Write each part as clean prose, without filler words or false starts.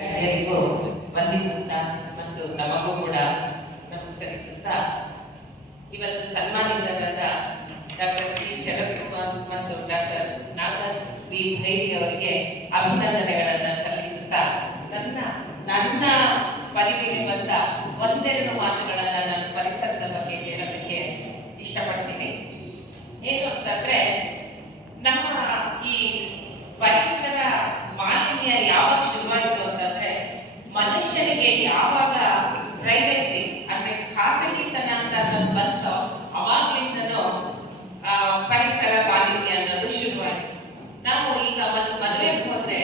ಗಣ್ಯರಿಗೂ ವಂದಿಸುತ್ತಾ ಮತ್ತು ನಮಗೂ ಕೂಡ ನಮಸ್ಕರಿಸುತ್ತಾ ಇವತ್ತು ಸನ್ಮಾನಿತರಾದ ಡಾಕ್ಟರ್ ಸಿ ಶರತ್ ಕುಮಾರ್ ಮತ್ತು ಡಾಕ್ಟರ್ ನಾಗರಾಜ್ ವಿ ಭೈರಿ ಅವರಿಗೆ ಅಭಿನಂದನೆಗಳನ್ನು ಸಲ್ಲಿಸುತ್ತಾ ನನ್ನ ಪರಿವಿಗೆ ಬಂದ ಒಂದೆರಡು ಮಾತುಗಳನ್ನು ನಾನು ಪರಿಸರದ ಬಗ್ಗೆ ಹೇಳೋದಕ್ಕೆ ಇಷ್ಟಪಡ್ತೀನಿ. ಏನು ಅಂತಂದ್ರೆ, ನಮ್ಮ ಈ ಪರಿಸರ ಮಾಲಿನ್ಯ ಯಾವಾಗ ಶುರುವಾಯಿತು ಅಂತಂದ್ರೆ, ಮನುಷ್ಯನಿಗೆ ಯಾವಾಗ ಪ್ರೈವೇಸಿ ಅಂದ್ರೆ ಖಾಸಗಿತನ ಅಂತ ಅನ್ನೋದು ಬಂತೋ ಅವಾಗ್ಲಿಂದನೂ ಪರಿಸರ ಮಾಲಿನ್ಯ ಅನ್ನೋದು ಶುರುವಾಯಿತು. ನಾವು ಈಗ ಒಂದು ಮದುವೆಗೆ ಹೋದ್ರೆ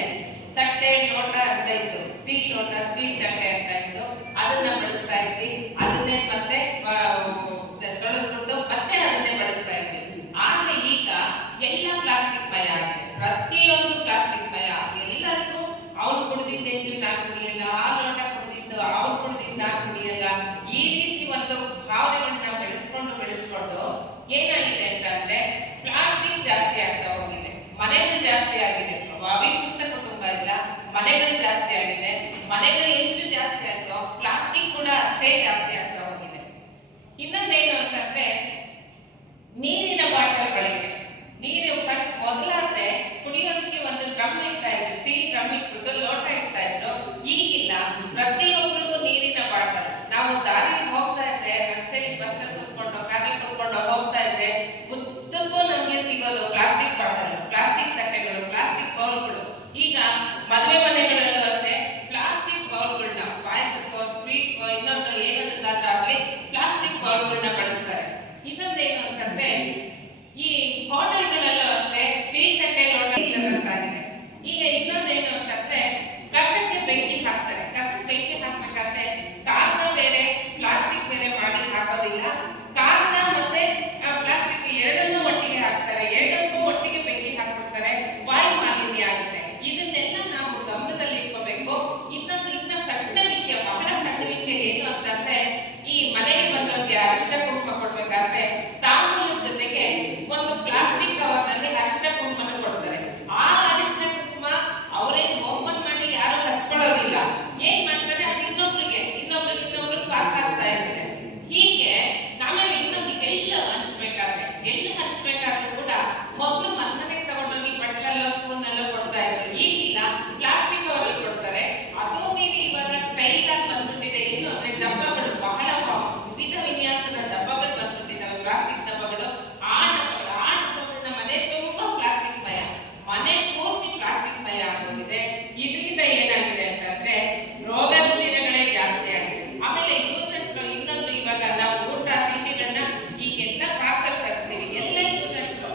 ತಟ್ಟೆ ಲೋಟ ಅಂತ ಇತ್ತು, ಸ್ಟೀಲ್ ಲೋಟ ಸ್ಟೀಲ್ ತಟ್ಟೆ ಅಂತ ಇತ್ತು, ಅದನ್ನ ಬಳಸ್ತಾ ಇದ್ವಿ. ಅದನ್ನೇ ಮತ್ತೆ ತೊಳೆದ್ಬಿಟ್ಟು ಮತ್ತೆ ಅದನ್ನೇ ಬಳಸ್ತಾ ಇದ್ವಿ. ಆದ್ರೆ ಈಗ ಎಲ್ಲ ಪ್ಲಾಸ್ಟಿಕ್ ಮಯ ಆಗಿದೆ, ಪ್ರತಿಯೊಂದು ಪ್ಲಾಸ್ಟಿಕ್ ಮಯ. ಎಲ್ಲರಿಗೂ ಅವ್ನು ಕುಡಿದಿದ್ದ ಹೆಚ್ಚು ನಾನು ಕುಡಿಯಲ್ಲ, ಆ ಲೋಟ ಕುಡಿದಿದ್ದು ಅವ್ನು ಕುಡಿದಿದ್ದ ನಾನು ಕುಡಿಯಲ್ಲ, ಈ ರೀತಿ ಒಂದು ಭಾವನೆಗಳನ್ನ ಬೆಳೆಸ್ಕೊಂಡು ಏನಾಗಿದೆ ಅಂತಂದ್ರೆ ಪ್ಲಾಸ್ಟಿಕ್ ಜಾಸ್ತಿ ಆಗ್ತಾ ಹೋಗಿದೆ, ಮನೆಗಳು ಜಾಸ್ತಿ ಆಗಿದೆ. ಅವಿಭಕ್ತ ಕುಟುಂಬ ಇಲ್ಲ, ಮನೆಗಳು ಜಾಸ್ತಿ ಆಗಿದೆ. ಮನೆಗಳು ಎಷ್ಟು ಜಾಸ್ತಿ ಆಯ್ತೋ ಪ್ಲಾಸ್ಟಿಕ್ ಕೂಡ ಅಷ್ಟೇ ಜಾಸ್ತಿ ಆಗ್ತಾ ಹೋಗಿದೆ. ಇನ್ನೊಂದೇನು ಅಂತಂದ್ರೆ ನೀರಿನ ಬಾಟಲ್ ಬಳಕೆ. ನೀರು ಮೊದಲಾದ್ರೆ ಕುಡಿಯೋದಕ್ಕೆ ಒಂದು ಡ್ರಮ್ ಇಡ್ತಾ ಇದ್ರು, ಸ್ಟೀಲ್ ಡ್ರಮ್ ಇಟ್ಬಿಟ್ಟು ಲೋಟ ಇಡ್ತಾ ಇದ್ರು. ಈಗಿಲ್ಲ, ಪ್ರತಿಯೊಬ್ಬರಿಗೂ ನೀರಿನ ಬಾಟಲ್. ನಾವು ದಾರಿಯಲ್ಲಿ ಹೋಗ್ತಾ ಇದ್ರೆ, ರಸ್ತೆಯಲ್ಲಿ ಬಸ್ಸಲ್ಲಿ ಕೂತ್ಕೊಂಡು ಕಾರಲ್ಲಿ ಕೂತ್ಕೊಂಡು ಹೋಗ್ತಾ ಇದ್ರೆ ಉದ್ದಕ್ಕೂ ನಮ್ಗೆ ಸಿಗೋದು ಪ್ಲಾಸ್ಟಿಕ್ ಬಾಟಲ್, ಪ್ಲಾಸ್ಟಿಕ್ ತಟ್ಟೆಗಳು, ಪ್ಲಾಸ್ಟಿಕ್ ಬೌಲ್ಗಳು. ಈಗ ಮದುವೆ ಮನೆಗಳಲ್ಲೂ ಅಷ್ಟೇ ಪ್ಲಾಸ್ಟಿಕ್ ಬೌಲ್ಗಳನ್ನ, ಪಾಯಸಕ್ಕೋ ಸ್ವೀಟ್ಗೋ ಇನ್ನೊಂದು ಏನದಕ್ಕಾಗ್ಲಿ ಪ್ಲಾಸ್ಟಿಕ್ ಬೌಲ್ಗಳನ್ನ ಬಳಸ್ತಾರೆ. ಇನ್ನೊಂದೇನು ಅಂತಂದ್ರೆ, ಈ ಹೋಟೆಲ್ಗಳಲ್ಲೂ ಅಷ್ಟೇ ಸ್ಟೀಲ್ ತಟ್ಟೆ ಲೋಟ ಇಲ್ಲದಂತಾಗಿದೆ. ಈಗ ಇನ್ನೊಂದೇನು ಅಂತಂದ್ರೆ, ಕಸಕ್ಕೆ ಬೆಂಕಿ ಹಾಕ್ತಾರೆ. ಕಸಕ್ಕೆ ಬೆಂಕಿ ಹಾಕ್ಬೇಕಾದ್ರೆ ಕಾಗದ ಬೇರೆ ಪ್ಲಾಸ್ಟಿಕ್ ಬೇರೆ ಮಾಡಿ ಹಾಕೋದಿಲ್ಲ, ಕಾಗದ ಮತ್ತೆ ಪ್ಲಾಸ್ಟಿಕ್ ಎರಡನ್ನೂ ಒಟ್ಟಿಗೆ ಹಾಕ್ತಾರೆ. ಎರಡಕ್ಕೂ ಒಟ್ಟಿಗೆ ಬೆಂಕಿ ಹಾಕ್ಬಿಡ್ತಾರೆ, ವಾಯು ಮಾಲಿನ್ಯ ಆಗುತ್ತೆ. ಇದನ್ನೆಲ್ಲ ನಾವು ಗಮನದಲ್ಲಿ ಇಟ್ಕೋಬೇಕು. ಇನ್ನ ಸಣ್ಣ ವಿಷಯ, ಬಹಳ ಸಣ್ಣ ವಿಷಯ ಏನು ಅಂತಂದ್ರೆ, ಈ ಮನೆಗೆ ಬಂದವ್ರಿಗೆ ಅರಿಶಿನ ಕುಂಕುಮ ಕೊಡ್ಬೇಕಾದ್ರೆ ತಾಂಬೂಲದ ಜೊತೆಗೆ ಒಂದು ಪ್ಲಾಸ್ಟಿಕ್ ಕವರ್ನಲ್ಲಿ ಅರಿಶಿನ ಕುಂಕುಮ ಕೊಡ್ತಾರೆ. ಆ ಅರಿಶಿನ ಕುಂಕುಮ ಅವರೇನು ಓಪನ್ ಮಾಡಿ ಯಾರು ಹಚ್ಕೊಳ್ಳೋದಿಲ್ಲ, ಏನ್ ಮಾಡ್ತಾರೆ ಅದು ಇನ್ನೊಬ್ರಿಗೆ ಪಾಸ್ ಆಗ್ತಾ ಇರುತ್ತೆ. ಹೀಗೆ ನಾವೇಲೆ ಇನ್ನೊಂದು ಎಳ್ಳು ಹಂಚ್ಬೇಕಾದ್ರೂ ಕೂಡ ಮೊದಲು ಮನೆಗೆ ತಗೊಂಡೋಗಿ ಬಟ್ಲಲ್ಲೋ ಸ್ಪೂನಲ್ಲೋ ಕೊಡ್ತಾ ಇದ್ರು. ಈಗಿಲ್ಲ, ಪ್ಲಾಸ್ಟಿಕ್ ಅವರಲ್ಲಿ ಕೊಡ್ತಾರೆ. ಅದು ಮೀರಿ ಇವಾಗ ಸ್ಟೈಲ್ ಆಗಿ ಬಂದ್ಬಿಟ್ಟಿದೆ. ಏನು ಅಂದ್ರೆ ಡಬ್ಬಗಳು, ಬಹಳ ವಿವಿಧ ವಿನ್ಯಾಸದ ಡಬ್ಬಗಳು ಬಂದ್ಬಿಟ್ಟಿದ್ದಾವೆ, ಪ್ಲಾಸ್ಟಿಕ್ ಡಬ್ಬಗಳು. ಆ ಡಬ್ಬಗಳನ್ನ ಮನೆ ತುಂಬಾ ಪ್ಲಾಸ್ಟಿಕ್ ಮಯ, ಮನೆ ಪೂರ್ತಿ ಪ್ಲಾಸ್ಟಿಕ್ ಮಯ ಆಗೋಗಿದೆ. ಇದರಿಂದ ಏನಾಗಿದೆ ಅಂತಂದ್ರೆ ರೋಗ ರುಜಿನಗಳೇ ಜಾಸ್ತಿ ಆಗಿದೆ. ಆಮೇಲೆ ಯೂಸ್ ಅಂಡ್ ಥ್ರೋ. ಇನ್ನೊಂದು, ಇವಾಗ ನಾವು ಊಟ ತಿಂಡಿಗಳನ್ನ ಈಗೆಲ್ಲ ಪಾರ್ಸಲ್ ತರಿಸ್ತೀವಿ, ಎಲ್ಲ ಯೂಸ್ ಅಂಡ್ ಥ್ರೋ.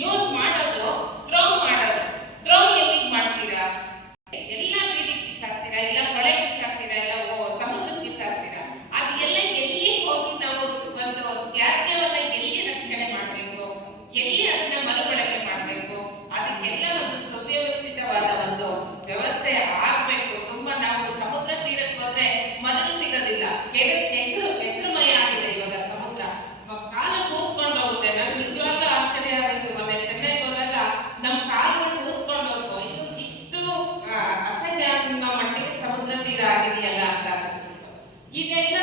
ಯೂಸ್ ಮಾಡೋದು, ಥ್ರೋ ಮಾಡೋದು. ಥ್ರೋ ಎಲ್ಲಿಗೆ ಮಾಡ್ತೀರಾ? ಎಲ್ಲ ಬೀದಿಗೆ ಬಿಸಾಕ್ತೀರಾ, ಇಲ್ಲ ಹೊಳೆಗೆ ಬಿಸಾಕ್ತೀರಾ, ಇಲ್ಲ ಸಮುದ್ರಕ್ಕೆ ಬಿಸಾಕ್ತೀರಾ. ಅದು ಎಲ್ಲ ಎಲ್ಲಿ ಹೋಗಿ ನಾವು ಒಂದು ತ್ಯಾಜ್ಯವನ್ನ ಎಲ್ಲಿ ರಕ್ಷಣೆ ಮಾಡಬೇಕು, ಎಲ್ಲಿ ಅದನ್ನ ಮರುಬಳಕೆ ಮಾಡಬೇಕು, ಅದಕ್ಕೆಲ್ಲ ಒಂದು ಸುವ್ಯವಸ್ಥಿತವಾದ ಒಂದು ವ್ಯವಸ್ಥೆ ಆಗ್ಬೇಕು. ತುಂಬಾ ನಾವು ಸಮುದ್ರ ತೀರಕ್ಕೆ ಹೋದ್ರೆ ಮರಳು ಸಿಗೋದಿಲ್ಲ, ಕೆಸರುಮಯ ಆಗಿದೆ ಇವಾಗ ಸಮುದ್ರ. ಕಾಲ ಕೂತ್ಕೊಂಡು ಹೋಗುತ್ತೆ. ನಾನು ನಿಜವಾಗ್ಲೂ ಆಶ್ಚರ್ಯ ಆಯಿತು. ಮೊನ್ನೆ ಚೆನ್ನೈಗೆ ಹೋದಾಗ ನಮ್ಮ ಕಾಲುಗಳು ಕೂತ್ಕೊಂಡು ಹೋಗ್ತು. ಇಷ್ಟು ಅಸಹ್ಯ ಅನ್ನೋ ಮಟ್ಟಿಗೆ ಸಮುದ್ರ ತೀರ ಆಗಿದೆಯಲ್ಲ ಅಂತ ಅನಿಸ್ತು. ಇದೆಲ್ಲ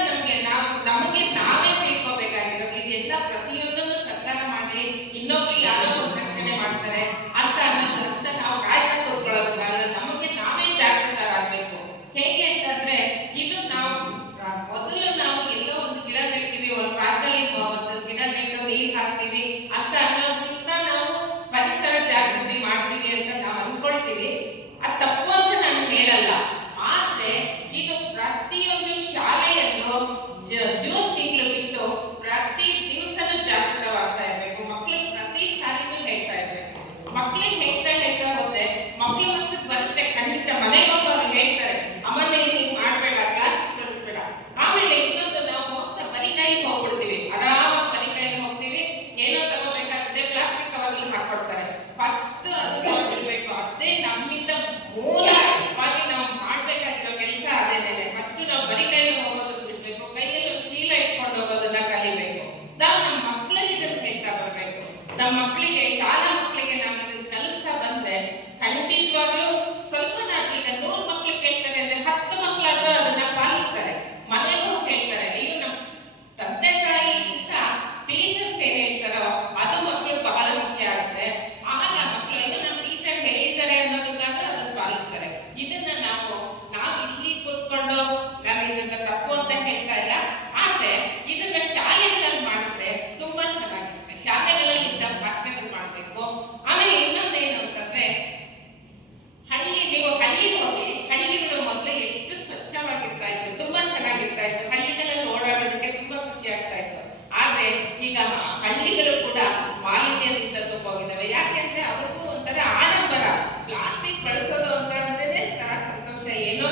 ನಮಗೆ ನಾವೇ ತಿಳ್ಕೋಬೇಕಾಗಿರೋದು. ಇದೆಲ್ಲ ಪ್ರತಿಯೊಂದನ್ನು ಸರ್ಕಾರ ಮಾಡಲಿ, ಇನ್ನೊಬ್ರು ಯಾರೋ ಒಂದು ರಕ್ಷಣೆ ಮಾಡ್ತಾರೆ ಅಂತ ನಾವು ಕಾಯ್ತಾ ಕೂತ್ಕೊಳ್ಳೋದಕ್ಕಾಗಲ್ಲ. ನಮಗೆ ನಾವೇ ಜಾಗೃತರಾಗಬೇಕು. ಹೇಗೆ ಅಂತಂದ್ರೆ, ಇದು ಮೊದಲು ನಾವು ಎಲ್ಲೋ ಒಂದು ಗಿಡ ನೆಡ್ತೀವಿ, ಒಂದು ಪಾರ್ಕಲ್ಲಿ ಒಂದು ಗಿಡ ನೆಟ್ಟು ನೀರು ಹಾಕ್ತೀವಿ ಅಂತ ಅನ್ನೋದ್ರಿಂದ ನಾವು ಪರಿಸರ ಜಾಗೃತಿ ಮಾಡ್ತೀವಿ ಅಂತ ನಾವು ಅನ್ಕೊಳ್ತೀವಿ. ಅದು ತಪ್ಪು ಅಂತ ನಾನು ಹೇಳಲ್ಲ. ಆದ್ರೆ ಇದು ಪ್ರತಿಯೊಂದು ಶಾಲೆಯಲ್ಲೂ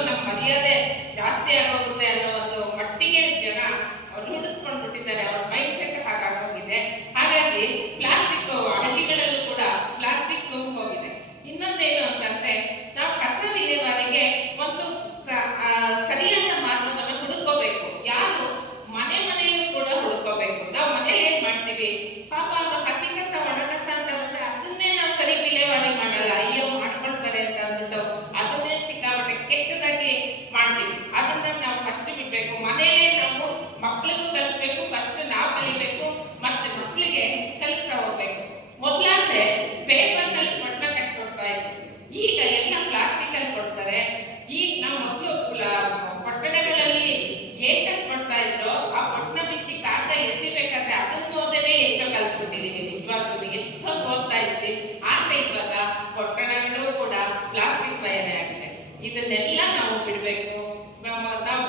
ನಮ್ಮ ಮರ್ಯಾದೆ ಜಾಸ್ತಿ ಆಗೋಗುತ್ತೆ ಅನ್ನೋ ಒಂದು ಮಟ್ಟಿಗೆ ಜನ ರೂಢಿಸ್ಕೊಂಡ್ಬಿಟ್ಟಿದ್ದಾರೆ. ಅವ್ರ ಮೈಂಡ್ ಸೆಟ್ ಹಾಗಾಗೋಗಿದೆ. ಹಾಗಾಗಿ ಪ್ಲಾಸ್ಟಿಕ್ ಹಳ್ಳಿಗಳಲ್ಲೂ ಕೂಡ ಪ್ಲಾಸ್ಟಿಕ್ ತುಂಬ ಹೋಗಿದೆ. ಇನ್ನೊಂದೇನು ಅಂತಂದ್ರೆ, ನಾವು ಕಸ ವಿಲೇವಾರಿಗೆ ಒಂದು ಸರಿಯಾದ ಮಾರ್ಗವನ್ನು ಹುಡುಕೋಬೇಕು. ಯಾರು ಮನೆಯೂ ಕೂಡ ಹುಡುಕೋಬೇಕು. ನಾವು ಮನೇಲಿ ಏನ್ ಮಾಡ್ತೀವಿ, ಪಾಪ ಹಸಿ ಕಸ ಒಣ ಕಸ ಅಂತ ಬಂದ್ರೆ ಅದನ್ನೇ ನಾವು ಸರಿ ವಿಲೇವಾರಿ ಮಾಡಲ್ಲ. ಅಯ್ಯೋ ಮಾಡ್ಕೊಳ್ತಾರೆ ಅಂತ ಅಂದ್ಬಿಟ್ಟು ಅದನ್ನೇ ಸಿಕ್ಕಾಪಟ್ಟೆ ಕೆಟ್ಟದಾಗಿ ಮಾಡ್ತೀವಿ. ಅದನ್ನ ನಾವು ಫಸ್ಟ್ ಬಿಡ್ಬೇಕು. ಮನೆಯಲ್ಲೇ ನಾವು ಮಕ್ಕಳಿಗೂ ಕಲಿಸ್ಬೇಕು. ಫಸ್ಟ್ ನಾವು ಕಲಿಬೇಕು, ಮತ್ತೆ ಮಕ್ಕಳಿಗೆ ಕಲಿಸ್ತಾ ಹೋಗ್ಬೇಕು. ಮೊದ್ಲಾದ್ರೆ ಪೇಪರ್ ನಲ್ಲಿ ಬಣ್ಣ ಕಟ್ಕೊಡ್ತಾ ಇದ್ರು, ಈಗ ಎಲ್ಲ ಪ್ಲಾಸ್ಟಿಕ್ ಅಲ್ಲಿ ಕೊಡ್ತಾರೆ. ಈಗ ನಾವು ಮೊದಲು ಪಟ್ಟಣಗಳಲ್ಲಿ ಏನ್ ಕಟ್ಕೊಡ್ತಾ ಇದ್ರು, ಆ ಪಟ್ಟಣ ಬಿಚ್ಚಿ ಕಾಗ್ದ ಎಸಿಬೇಕಾದ್ರೆ ಅದನ್ನ ಓದನೆ ಎಷ್ಟೋ ಕಲ್ತ್ಬಿಟ್ಟಿದೀವಿ. ನಿಜವಾಗ್ಲೂ ಎಷ್ಟೋ ಓದ್ತಾ ಇದ್ವಿ. ಆದ್ರೆ ಇವಾಗ ಪಟ್ಟಣಗಳು ಕೂಡ ಪ್ಲಾಸ್ಟಿಕ್ ಮಯನೇ ಆಗಿದೆ. ಇದನ್ನೆಲ್ಲ ನಾವು ಬಿಡ್ಬೇಕು. ನಾವು